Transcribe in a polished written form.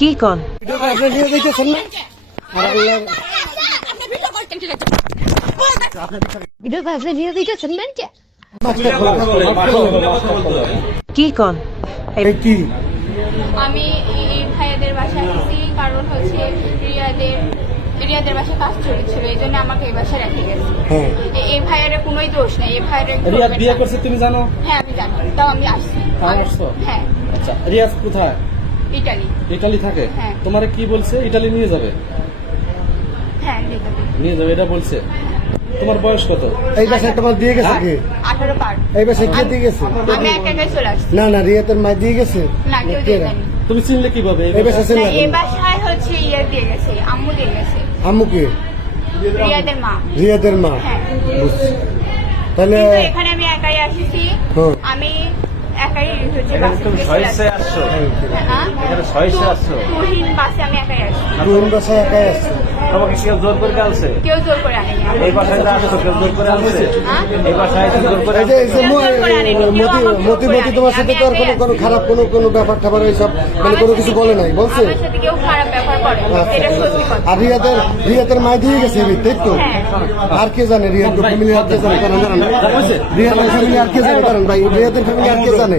কি কন কি কন আমি এই ভাইয়াদের বাসায় আসছি কারণ হচ্ছে রিয়াদের বাসায় কাজ চলেছিল, এই জন্য আমাকে এই বাসায় রেখে গেছে। এই ভাইয়ারে কোনোই দোষ নেই, এই ভাইয়ারে রিয়াদ বিয়ে করছে তুমি জানো? হ্যাঁ আমি জানি, তাও আমি আসছি। হ্যাঁ। আচ্ছা, রিয়াজ কোথায়? ইটালি থাকে। হ্যাঁ। তোমারে কি বলছে? ইটালি নিয়ে যাবে? হ্যাঁ নিয়ে যাবে এটা বলছে। তোমার বয়স কত? এই বাসায় তোমার দিয়ে গেছে কি? 18 পার। এই বাসায় কে দিয়ে গেছে? আমি একা চলে আসছি। না না, রিয়াতের মা দিয়ে গেছে। না, কেউ দিয়ে যায়নি। তুমি চিনলে কিভাবে? এই বাসায় ছিল এই বাসায় হচ্ছে ইয়ে দিয়ে গেছে, আম্মু দিয়ে গেছে। আম্মু কে? রিয়াদের মা। রিয়াদের মা। হ্যাঁ। তাহলে কিন্তু এখানে আমি একাই আসছি। হ্যাঁ। আমি একাই হচ্ছে বাসে তুমি চলে সহিসে আসছো? হ্যাঁ? এখানে সহিসে আসছো? তুহিন বাসে আমি একাই আসছি। তুহিন বাসায় একাই আসছে। তোমাকে কেউ জোর করে আনছে? কেউ জোর করে আনেনি। এই বাসায় যা আসছো কেউ জোর করে আনছে? হ্যাঁ? এই বাসায় জোর করে এই যে মতি তোমার সাথে তো আর কোনো খারাপ কোনো ব্যাপার ঠাবার এইসব মানে কোনো কিছু বলে নাই, বলছে? আমার সাথে কেউ খারাপ ব্যবহার করে না, এটা সত্যি কথা। আর রিয়াদের মা দিয়ে গেছে তাই তো? হ্যাঁ। আর কে জানে? রিয়াদের ফ্যামিলি আর কে জানে? কারণ রিয়াদের ফ্যামিলি আর কে জানে? কারণ ভাই রিয়াদের ফ্যামিলি আর কে জানে?